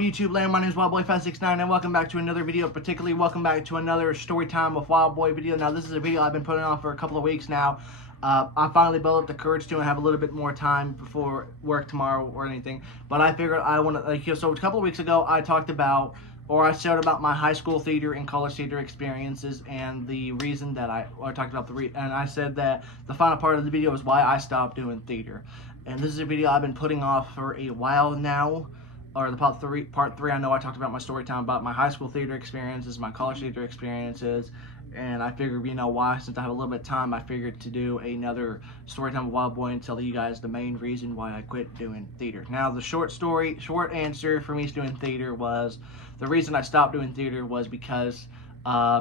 of YouTube land? My name is Wildboy569 and welcome back to another video. Particularly welcome back to another Storytime with Wildboy video. Now this is a video I've been putting on for a couple of weeks now. I finally built up the courage to and have a little bit more time before work tomorrow or anything. But I figured I want to, so a couple of weeks ago I talked about, or I shared about my high school theater and college theater experiences, and the reason that I talked about and I said that the final part of the video is why I stopped doing theater. And this is a video I've been putting off for a while now, or the part three. I know I talked about my story time about my high school theater experiences, my college theater experiences, and I figured, you know, why, since I have a little bit of time, I figured to do another story time with Wildboy and tell you guys the main reason why I quit doing theater. Now, the short answer for me doing theater was, the reason I stopped doing theater was because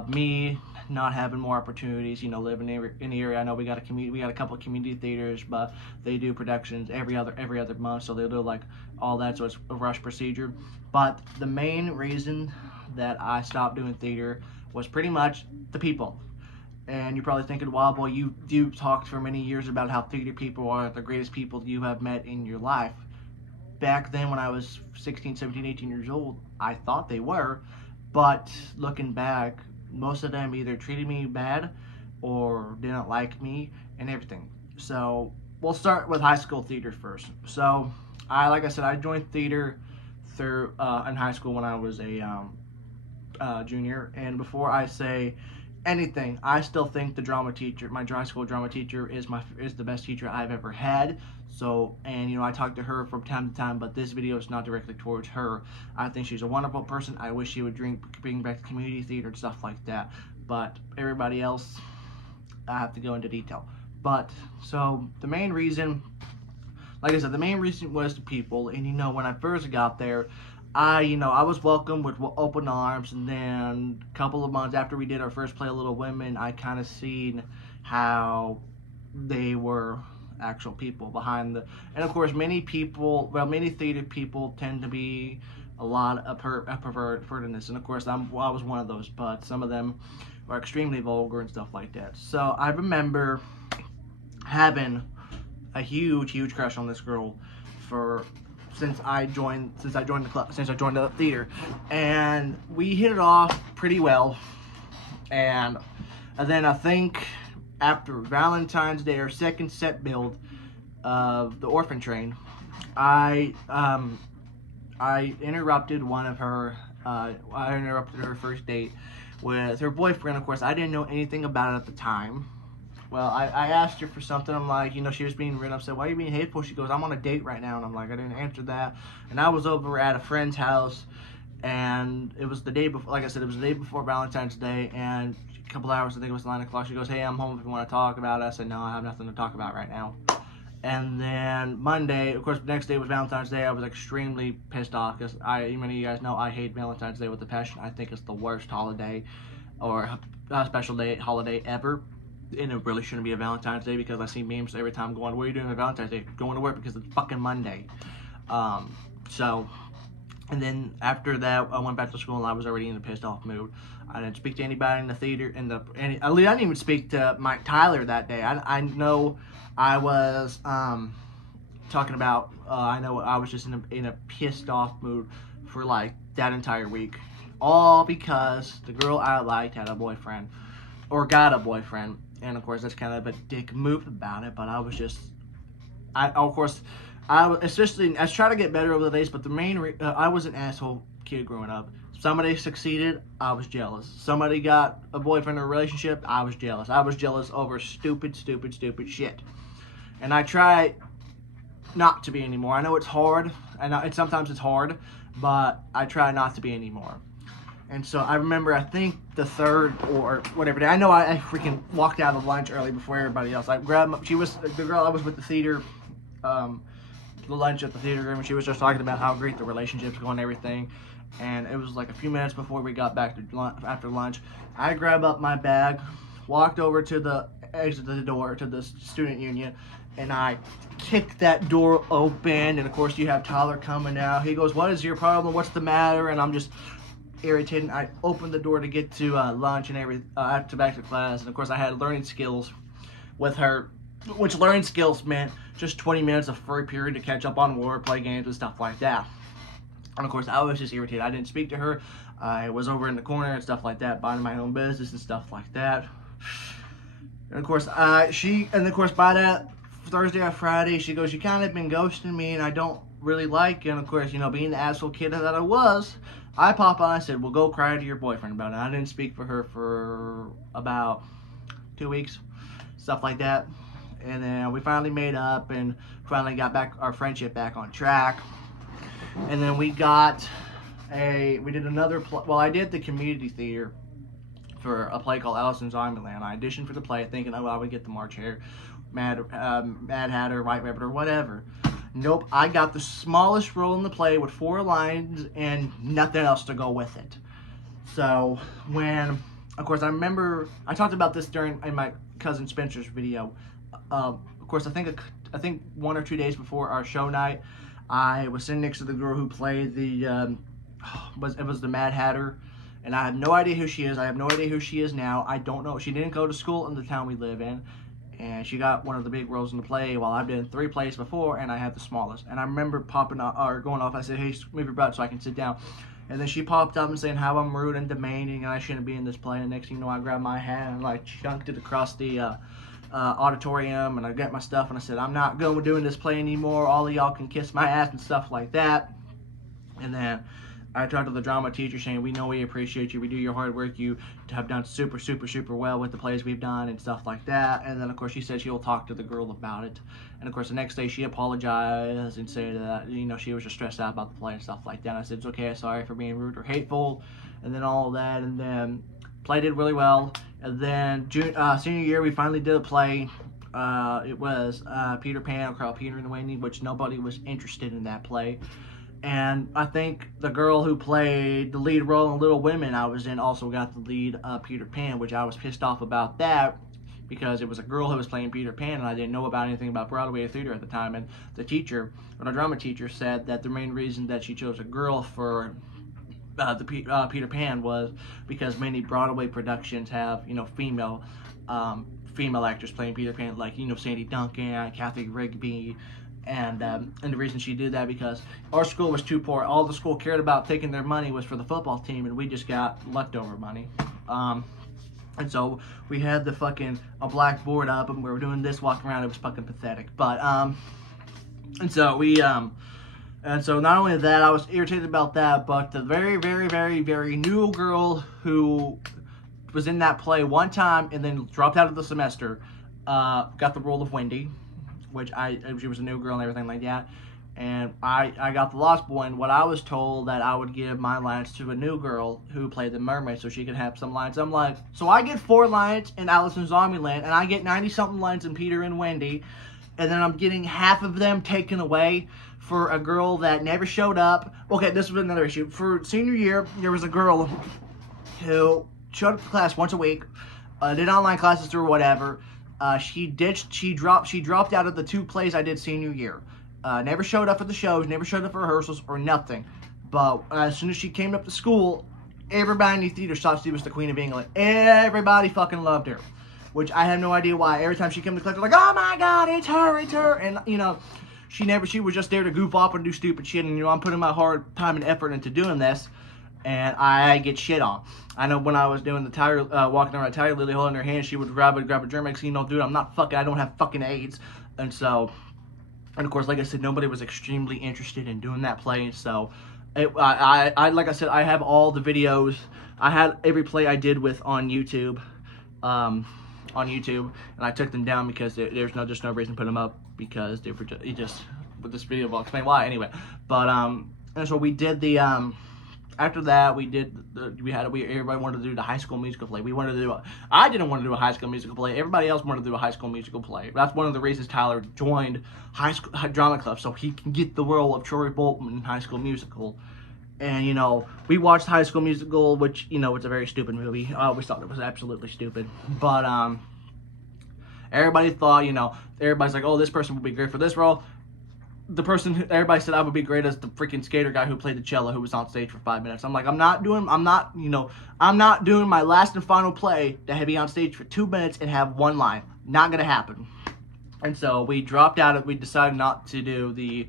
me not having more opportunities, you know, living in the area. I know we got a couple of community theaters, but they do productions every other month, so they'll do like all that, so it's a rush procedure. But the main reason that I stopped doing theater was pretty much the people. And you're probably thinking, Wildboy, you talked for many years about how theater people are the greatest people you have met in your life. Back then, when I was 16, 17, 18 years old, I thought they were, but looking back, most of them either treated me bad or didn't like me and everything. So we'll start with high school theater first. So like I said, I joined theater through in high school when I was a junior. And before I say anything, I still think the drama teacher, my high school drama teacher, is the best teacher I've ever had. So, and you know, I talk to her from time to time, but this video is not directly towards her. I think she's a wonderful person. I wish she would bring back the community theater and stuff like that. But everybody else, I have to go into detail. But so the main reason, like I said, the main reason was the people. And you know, when I first got there, I was welcomed with open arms, and then a couple of months after we did our first play, Little Women, I kind of seen how they were actual people behind and of course many theater people tend to be a lot of pervertedness, and of course I was one of those, but some of them are extremely vulgar and stuff like that. So I remember having a huge crush on this girl since I joined the theater, and we hit it off pretty well. And then I think after Valentine's Day, our second set build of the Orphan Train, I interrupted her first date with her boyfriend. Of course, I didn't know anything about it at the time. Well, I asked her for something. I'm like, you know, she was being really upset. Why are you being hateful? She goes, I'm on a date right now. And I'm like, I didn't answer that. And I was over at a friend's house, and it was the day before, like I said, it was the day before Valentine's Day, and a couple hours, I think it was 9 o'clock, she goes, hey, I'm home if you want to talk about it. I said, no, I have nothing to talk about right now. And then Monday, of course, the next day was Valentine's Day. I was extremely pissed off because many of you guys know I hate Valentine's Day with a passion. I think it's the worst holiday or special day holiday ever. And it really shouldn't be a Valentine's Day, because I see memes every time going, what are you doing on Valentine's Day? Going to work because it's fucking Monday. And then after that, I went back to school and I was already in a pissed off mood. I didn't speak to anybody in the theater. I didn't even speak to Mike Tyler that day. I know I was talking about. I know I was just in a pissed off mood for like that entire week, all because the girl I liked had a boyfriend, or got a boyfriend. And of course, that's kind of a dick move about it. But I was just, I was trying to get better over the days. But the main, I was an asshole kid growing up. Somebody succeeded, I was jealous. Somebody got a boyfriend or a relationship, I was jealous. I was jealous over stupid shit. And I try not to be anymore. I know it's hard, and sometimes it's hard, but I try not to be anymore. And so I remember, I think the third or whatever day, I know I freaking walked out of lunch early before everybody else. I grabbed, she was the girl I was with the theater, the lunch at the theater room, and she was just talking about how great the relationship's going and everything. And it was like a few minutes before we got back to after lunch. I grabbed up my bag, walked over to the exit of the door to the student union, and I kicked that door open. And of course, you have Tyler coming out. He goes, "What is your problem? What's the matter?" And I'm just irritated. I opened the door to get to lunch and back to class. And of course, I had learning skills with her, which learning skills meant just 20 minutes of free period to catch up on work, play games, and stuff like that. And of course, I was just irritated. I didn't speak to her. I was over in the corner and stuff like that, minding my own business and stuff like that. And of course, by that Thursday or Friday, she goes, "You kind of been ghosting me, and I don't really like it." And of course, being the asshole kid that I was, I pop on. I said, "Well, go cry to your boyfriend about it." I didn't speak for her for about 2 weeks, stuff like that. And then we finally made up and finally got back our friendship back on track. And then we did another I did the community theater for a play called Alice in Zombieland. I auditioned for the play thinking, I would get the March Hare, Mad Hatter, White Rabbit, or whatever. Nope, I got the smallest role in the play with 4 lines and nothing else to go with it. So of course, I remember I talked about this in my cousin Spencer's video. Of course, I think 1 or 2 days before our show night, I was sitting next to the girl who played it was the Mad Hatter, and I have no idea who she is. I have no idea who she is now. I don't know. She didn't go to school in the town we live in, and she got one of the big roles in the play, while I've been in 3 plays before, and I had the smallest. And I remember going off. I said, "Hey, move your butt so I can sit down." And then she popped up and saying how I'm rude and demanding, and I shouldn't be in this play. And next thing you know, I grabbed my hat and like chunked it across the auditorium, and I got my stuff, and I said, "I'm not doing this play anymore. All of y'all can kiss my ass," and stuff like that. And then I talked to the drama teacher saying, "We know we appreciate you. We do your hard work. You have done super, super, super well with the plays we've done," and stuff like that. And then, of course, she said she'll talk to the girl about it. And, of course, the next day she apologized and said that, she was just stressed out about the play and stuff like that. And I said, "It's okay. Sorry for being rude or hateful," and then all of that. And then play did really well. And then senior year, we finally did a play. It was Peter Pan, called Peter and Wendy, which nobody was interested in that play. And I think the girl who played the lead role in Little Women I was in also got the lead Peter Pan, which I was pissed off about that because it was a girl who was playing Peter Pan, and I didn't know about anything about Broadway or theater at the time. And the drama teacher said that the main reason that she chose a girl for Peter Pan was because many Broadway productions have female actors playing Peter Pan, like Sandy Duncan, Kathy Rigby. And the reason she did that because our school was too poor. All the school cared about taking their money was for the football team, and we just got leftover money. And so we had a blackboard up, and we were doing this, walking around. It was fucking pathetic. But and so not only that, I was irritated about that, but the very, very, very, very new girl who was in that play one time and then dropped out of the semester got the role of Wendy, which she was a new girl and everything like that. And I got the Lost Boy, and what I was told that I would give my lines to a new girl who played the mermaid so she could have some lines. I'm like, so I get 4 lines in Alice in Zombieland, and I get 90-something lines in Peter and Wendy, and then I'm getting half of them taken away for a girl that never showed up. Okay, this was another issue. For senior year, there was a girl who showed up to class once a week, did online classes through whatever. She dropped out of the 2 plays I did senior year. Never showed up for the shows, never showed up for rehearsals or nothing. But as soon as she came up to school, everybody in the theater thought she was the Queen of England. Everybody fucking loved her, which I have no idea why. Every time she came to class, they're like, "Oh my God, it's her," and she was just there to goof off and do stupid shit. And I'm putting my hard time and effort into doing this, and I get shit on. I know when I was doing the walking around Tire Lily holding her hand, she would grab a German, dude, I don't have fucking AIDS. And of course, like I said, nobody was extremely interested in doing that play. So, like I said, I have all the videos. I had every play I did with on YouTube, and I took them down because there's just no reason to put them up because they were just with this video. I'll explain why anyway. But and so we did the after that, everybody wanted to do the High School Musical play. I didn't want to do a High School Musical play. Everybody else wanted to do a High School Musical play. That's one of the reasons Tyler joined High School Drama Club, so he can get the role of Troy Bolton in High School Musical. And we watched High School Musical, which it's a very stupid movie. I always thought it was absolutely stupid. But everybody thought, everybody's like, "Oh, this person would be great for this role." The person who everybody said I would be great as the freaking skater guy who played the cello, who was on stage for 5 minutes. I'm like, I'm not doing my last and final play to be on stage for 2 minutes and have 1 line. Not gonna happen. And so we dropped out. We decided not to do the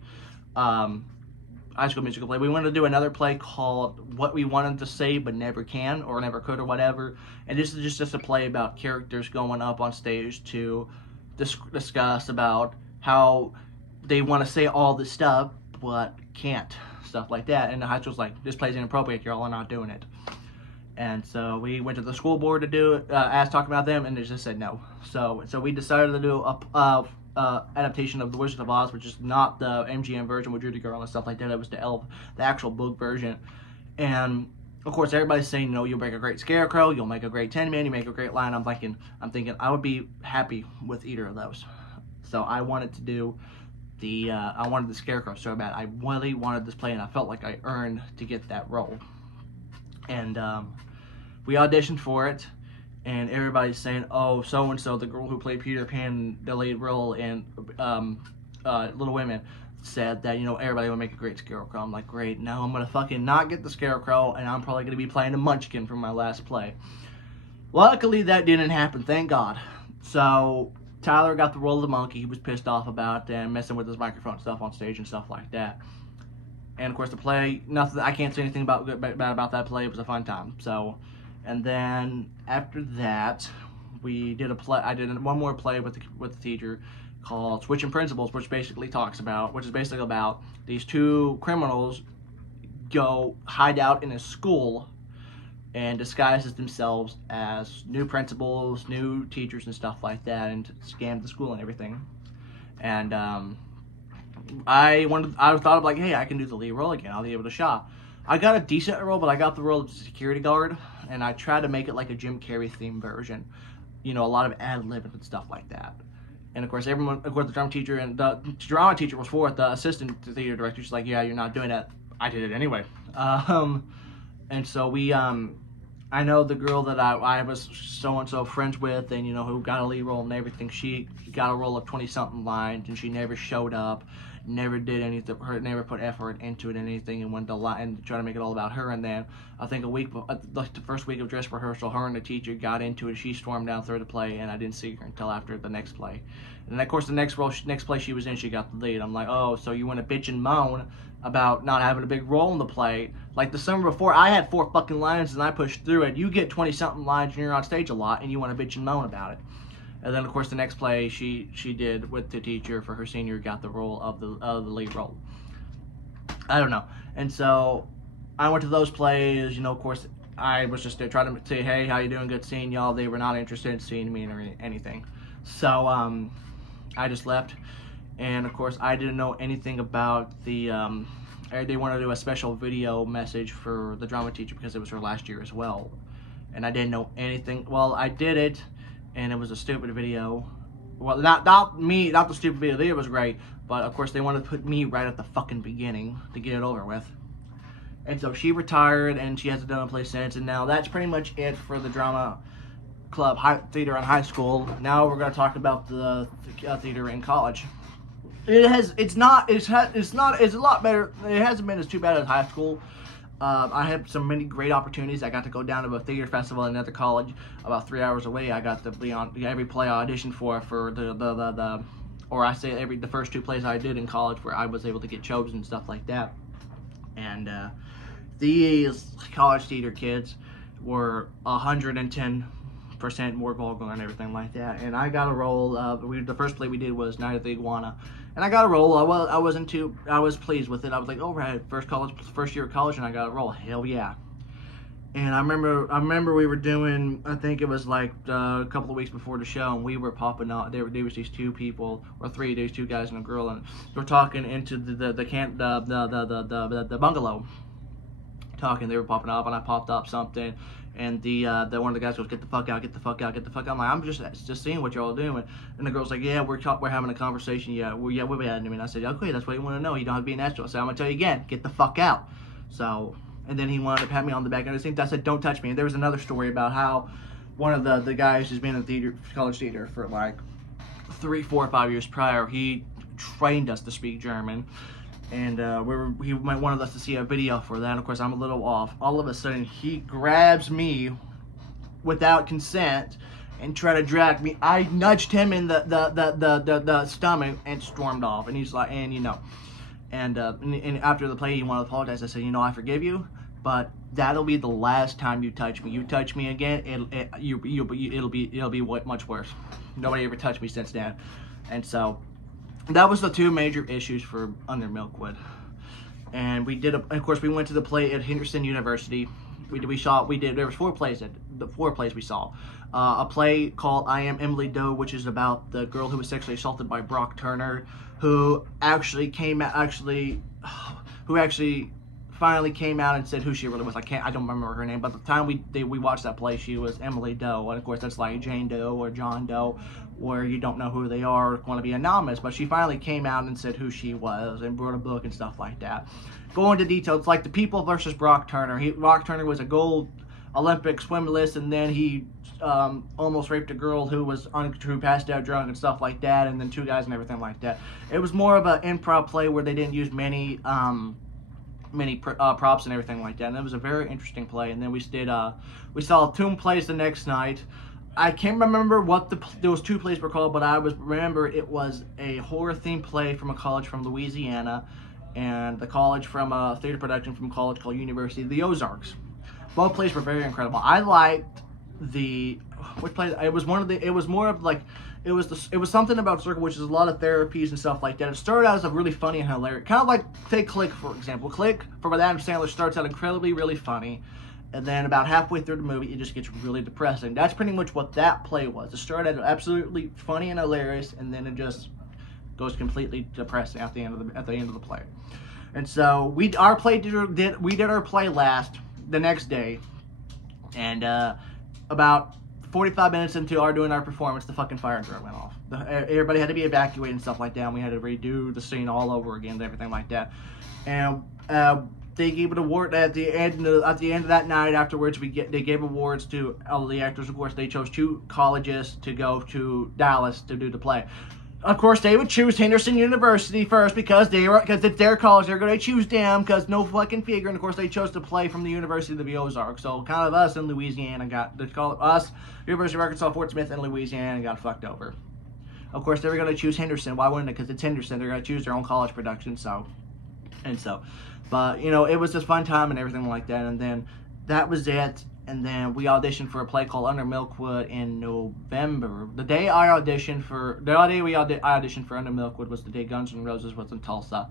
high school musical play. We wanted to do another play called What We Wanted to Say But Never Can, or Never Could, or whatever. And this is just a play about characters going up on stage to discuss about how they want to say all this stuff but can't, stuff like that. And the high school's like, this play's inappropriate, y'all are not doing it. And so we went to the school board to do it, asked, talking about them, and they just said no. So we decided to do a adaptation of The Wizard of Oz, which is not the MGM version with Judy Garland and stuff like that. It was the actual book version. And of course, everybody's saying, you know, you'll make a great Scarecrow, you'll make a great Tin Man, you make a great Lion. I'm thinking I would be happy with either of those. So I wanted to do I wanted the Scarecrow so bad. I really wanted this play, and I felt like I earned to get that role. And we auditioned for it, and everybody's saying, oh, so-and-so, the girl who played Peter Pan, the lead role in Little Women, said that, you know, everybody would make a great Scarecrow. I'm like, great, now I'm going to fucking not get the Scarecrow, and I'm probably going to be playing a Munchkin from my last play. Luckily, that didn't happen, thank God. So Tyler got the role of the monkey. He was pissed off about and messing with his microphone stuff on stage and stuff like that. And of course, the play, nothing. I can't say anything bad about that play. It was a fun time. So, and then after that, we did a play. I did one more play with the teacher called Switching Principles, which is basically about these two criminals go hide out in a school and disguises themselves as new principals, new teachers, and stuff like that, and scam the school and everything. And I thought of like, hey, I can do the lead role again. I'll be able to shot. I got a decent role, but I got the role of security guard, and I tried to make it like a Jim Carrey themed version. You know, a lot of ad-libbing and stuff like that. And of course, the drama teacher and the drama teacher was for it. The assistant theater director, she's like, yeah, you're not doing that. I did it anyway. And so I know the girl that I was so-and-so friends with, and, you know, who got a lead role and everything. She got a role of 20-something lines, and she never showed up, never did anything, never put effort into it, anything, and went to lie and try to make it all about her. And then I think like the first week of dress rehearsal, her and the teacher got into it. She stormed down through the play, and I didn't see her until after the next play. And then, of course, the next play she was in, she got the lead. I'm like, oh, so you want to bitch and moan about not having a big role in the play? Like the summer before, I had 4 fucking lines and I pushed through it. You get 20-something lines and you're on stage a lot, and you want to bitch and moan about it. And then, of course, the next play she did with the teacher for her senior got the role of the lead role. I don't know. And so I went to those plays. You know, of course, I was just there trying to say, hey, how you doing? Good seeing y'all. They were not interested in seeing me or anything. So I just left. And of course, I didn't know anything about the. They wanted to do a special video message for the drama teacher because it was her last year as well, and I didn't know anything. Well, I did it, and it was a stupid video. Well, not the stupid video. The video was great, but of course they wanted to put me right at the fucking beginning to get it over with. And so she retired, and she hasn't done a play since. And now that's pretty much it for the drama club theater in high school. Now we're going to talk about the theater in college. It's a lot better. It hasn't been as too bad as high school. I had many great opportunities. I got to go down to a theater festival at another college about 3 hours away. I got to be on every play I auditioned for the first 2 plays I did in college, where I was able to get chosen and stuff like that. And these college theater kids were 110% more vulgar and everything like that. And I got a role. The first play we did was Night of the Iguana, and I got a role. I was pleased with it. I was like, oh right, first year of college, and I got a role. Hell yeah. And I remember we were doing, I think it was like a couple of weeks before the show, and we were popping out. There was these 2 people, or 3. There's 2 guys and a girl, and we're talking into the bungalow. Talking, they were popping up, and I popped up something, and the one of the guys goes, get the fuck out, get the fuck out, get the fuck out. I'm like, I'm just seeing what y'all are doing. And the girl's like, yeah, we're having a conversation. Yeah, we'll be having it. And I said, okay, that's what you want to know. You don't have to be an asshole. I said, I'm gonna tell you again, get the fuck out. So, and then he wanted to pat me on the back and everything. I said, don't touch me. And there was another story about how one of the guys who's been in college theater for like 3, 4, or 5 years prior, he trained us to speak German. And he wanted us to see a video for that. And of course, I'm a little off. All of a sudden, he grabs me without consent and tried to drag me. I nudged him in the stomach and stormed off. And he's like, and you know, And after the play, he wanted to apologize. I said, you know, I forgive you, but that'll be the last time you touch me. You touch me again, it'll be much worse. Nobody ever touched me since then. And so that was the two major issues for Under Milkwood. And of course, we went to the play at Henderson University. There was four plays we saw. A play called I Am Emily Doe, which is about the girl who was sexually assaulted by Brock Turner, who actually finally came out and said who she really was. I don't remember her name, but at the time we watched that play, she was Emily Doe, and of course that's like Jane Doe or John Doe, where you don't know who they are, want to be anonymous. But she finally came out and said who she was and wrote a book and stuff like that. Go into detail. It's like the people versus Brock Turner. Brock Turner was a gold Olympic swimless, and then he almost raped a girl who passed out drunk and stuff like that, and then two guys and everything like that. It was more of an improv play where they didn't use many props and everything like that, and it was a very interesting play. And then we saw two plays the next night. I can't remember what those two plays were called, but I remember it was a horror themed play from a college from Louisiana, and the college from a theater production from a college called University of the Ozarks. Both plays were very incredible. I liked which play? It was something about Circle, which is a lot of therapies and stuff like that. It started out as a really funny and hilarious, kind of like, say, Click, for example. Click, from Adam Sandler, starts out incredibly, really funny, and then about halfway through the movie, it just gets really depressing. That's pretty much what that play was. It started out absolutely funny and hilarious, and then it just goes completely depressing at the end of the play. And so we did our play last the next day, and about 45 minutes into doing our performance, the fucking fire drill went off. Everybody had to be evacuated and stuff like that. And we had to redo the scene all over again and everything like that. And they gave an award at the end of that night. Afterwards, they gave awards to all the actors. Of course, they chose two colleges to go to Dallas to do the play. Of course, they would choose Henderson University first because it's their college. They're going to choose them because no fucking figure. And of course, they chose to play from the University of the Ozarks. So kind of us in Louisiana University of Arkansas, Fort Smith, and Louisiana got fucked over. Of course, they were going to choose Henderson. Why wouldn't it? Because it's Henderson. They're going to choose their own college production. But you know, it was just fun time and everything like that. And then that was it. And then we auditioned for a play called Under Milkwood in November. The day I auditioned for Under Milkwood was the day Guns N' Roses was in Tulsa,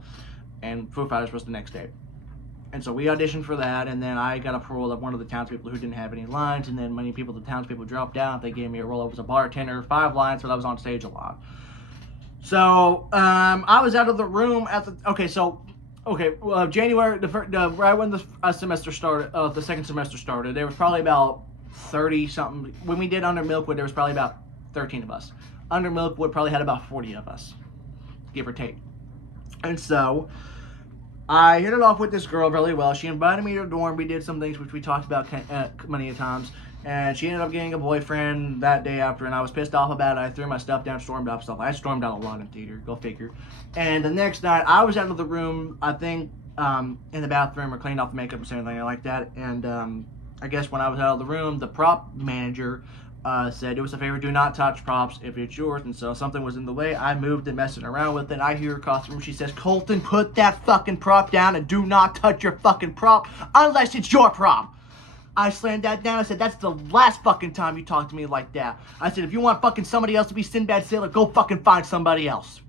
and Foo Fighters was the next day. And so we auditioned for that, and then I got a role of one of the townspeople who didn't have any lines, and then the townspeople dropped out. They gave me a role. I was a bartender, 5 lines, but I was on stage a lot. So I was out of the room January, right when the semester started, the second semester started, there was probably about 30-something. When we did Under Milkwood, there was probably about 13 of us. Under Milkwood probably had about 40 of us, give or take. And so I hit it off with this girl really well. She invited me to her dorm. We did some things which we talked about many times. And she ended up getting a boyfriend that day after, and I was pissed off about it. I threw my stuff down, stormed out stuff. I stormed out a lot in theater, go figure. And the next night, I was out of the room, I think, in the bathroom or cleaned off the makeup or something like that. And I guess when I was out of the room, the prop manager said, do us a favor, do not touch props if it's yours. And so something was in the way. I moved and messing around with it. I hear her across the room. She says, Colton, put that fucking prop down and do not touch your fucking prop unless it's your prop. I slammed that down. I said, that's the last fucking time you talk to me like that. I said, if you want fucking somebody else to be Sinbad Sailor, go fucking find somebody else.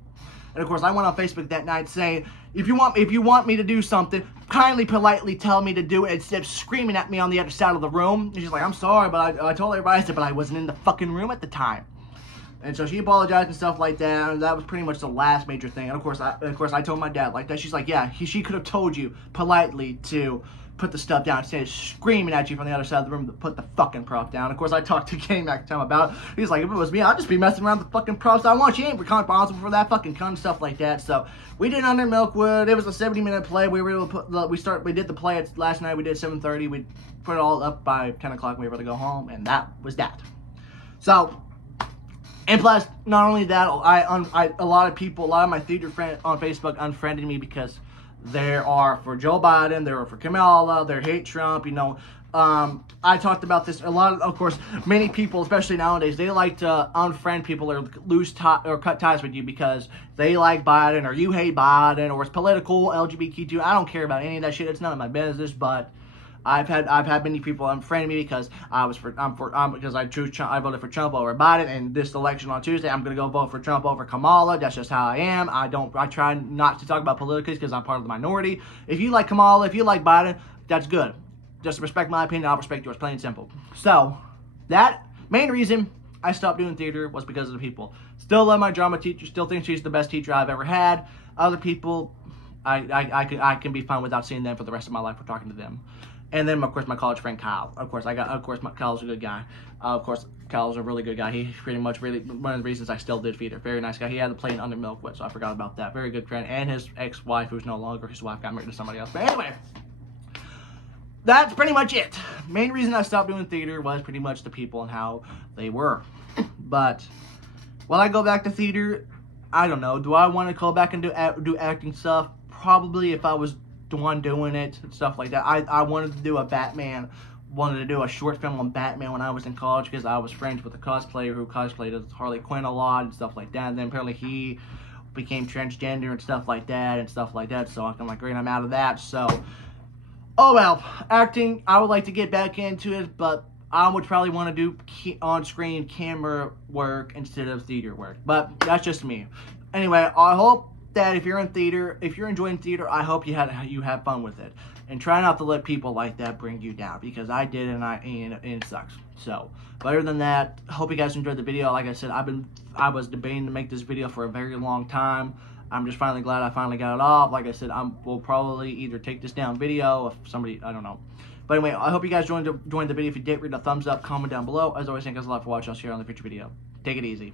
And of course, I went on Facebook that night saying, if you want me to do something, kindly, politely tell me to do it instead of screaming at me on the other side of the room. And she's like, I'm sorry, but I told everybody, I said, but I wasn't in the fucking room at the time. And so she apologized and stuff like that, and that was pretty much the last major thing. And of course, I told my dad like that. She's like, yeah, she could have told you politely to put the stuff down instead of screaming at you from the other side of the room to put the fucking prop down. Of course, I talked to Kane that time about it. He's like, if it was me, I'd just be messing around with the fucking props I want. She ain't responsible for that fucking cunt and stuff like that. So we did Under Milkwood. It was a 70-minute play. We were able to we did the play last night. We did 7:30. We put it all up by 10 o'clock. We were able to go home, and that was that. So, and plus, not only that, a lot of my theater friends on Facebook unfriended me because they are for Joe Biden, they are for Kamala, they hate Trump, you know. I talked about this a lot. Of course, many people, especially nowadays, they like to unfriend people or or cut ties with you because they like Biden or you hate Biden or it's political, LGBTQ. I don't care about any of that shit. It's none of my business. But I've had many people unfriend me because because I voted for Trump over Biden, and this election on Tuesday I'm gonna go vote for Trump over Kamala. That's just how I am. I try not to talk about politicals because I'm part of the minority. If you like Kamala, if you like Biden, that's good. Just respect my opinion, I'll respect yours, plain and simple. So, that main reason I stopped doing theater was because of the people. Still love my drama teacher, still think she's the best teacher I've ever had. Other people, I can be fine without seeing them for the rest of my life or talking to them. And then, of course, my college friend Kyle. Kyle's a good guy. Of course, Kyle's a really good guy. He pretty much one of the reasons I still did theater. Very nice guy. He had to play in Under Milkwood, so I forgot about that. Very good friend. And his ex-wife, who's no longer his wife, got married to somebody else. But anyway, that's pretty much it. Main reason I stopped doing theater was pretty much the people and how they were. But will I go back to theater? I don't know. Do I want to go back and do acting stuff? Probably, if I was the one doing it and stuff like that. I wanted to do wanted to do a short film on Batman when I was in college because I was friends with a cosplayer who cosplayed as Harley Quinn a lot and stuff like that. And then apparently he became transgender and stuff like that. So I'm like, great, I'm out of that. So, oh well, acting, I would like to get back into it, but I would probably want to do on-screen camera work instead of theater work. But that's just me. Anyway, I hope that if you're enjoying theater, I hope you have fun with it. And try not to let people like that bring you down, because I did, and it sucks. So, but other than that, hope you guys enjoyed the video. Like I said, I was debating to make this video for a very long time. I'm just finally glad I finally got it off. Like I said, we'll probably either take this down video if somebody, I don't know. But anyway, I hope you guys joined the video. If you did, read a thumbs up, comment down below. As always, thank you guys a lot for watching. I'll see you on the future video. Take it easy.